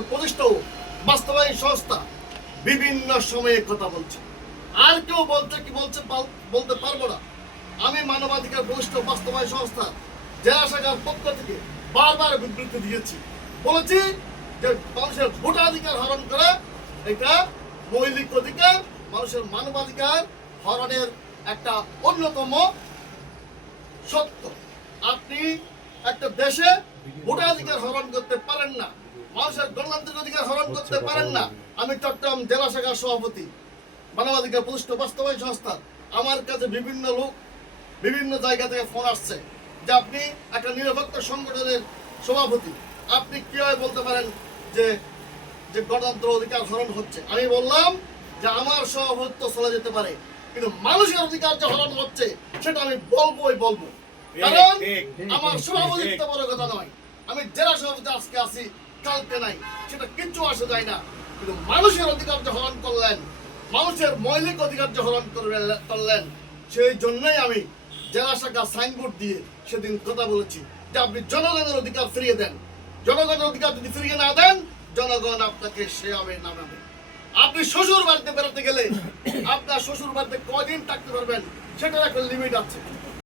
মানবাধিকার প্রতিষ্ঠিত বাস্তবায়ন সংস্থা বিভিন্ন সময়ে কথা বলছে। আর কেউ বলতে পারবো না। আমি মানবাধিকার প্রতিষ্ঠিত বাস্তবায়ন সংস্থা জেলা শাখার পক্ষ থেকে বারবার বিবৃতি দিয়েছি, বলেছি যে মানুষের ভোটাধিকার হরণ করা এটা মৌলিক অধিকার, মানুষের মানবাধিকার হরণের একটা অন্যতম সত্য। আপনি একটা দেশে ভোটাধিকার হরণ করতে পারেন না, মানুষের গণতান্ত্রিক অধিকার হরণ করতে পারেন না। আমি চট্টগ্রাম জেলা শাখার সভাপতি মানবাধিকার প্রতিষ্ঠিত বাস্তবায়ন সংস্থা। আমার কাছে বিভিন্ন লোক বিভিন্ন জায়গা থেকে ফোন আসছে যে আপনি একটা নিরপেক্ষ সংগঠনের সভাপতি, আপনি কিভাবে বলতে পারেন যে যে গণতন্ত্র অধিকার হরণ হচ্ছে? আমি বললাম যে আমার সভাপতিত্ব চলে যেতে পারে, কিন্তু মানুষের অধিকার যে হরণ হচ্ছে সেটা আমি বলবো। কারণ আমার সভাপতিত্ব বড় কথা নয়। আমি জেলা সভাপতি আজকে আছি, কালকে নাই, সেটা কিচ্ছু আসে যায় না। কিন্তু মানুষের অধিকার যে হরণ করলেন, মানুষের মৌলিক অধিকার যে হরণ করলেন, সেই জন্যই আমি জেলা শাখা সাইনবোর্ড দিয়ে সেদিন কথা বলেছি যে আপনি জনগণের অধিকার ফিরিয়ে দেন। জনগণের অধিকার যদি ফিরিয়ে না দেন, জনগণ আপনাকে সেভাবে নামাবে। আপনি শ্বশুর বাড়িতে বেড়াতে গেলে আপনার শ্বশুর বাড়িতে কদিন থাকতে পারবেন সেটার একটা লিমিট আছে।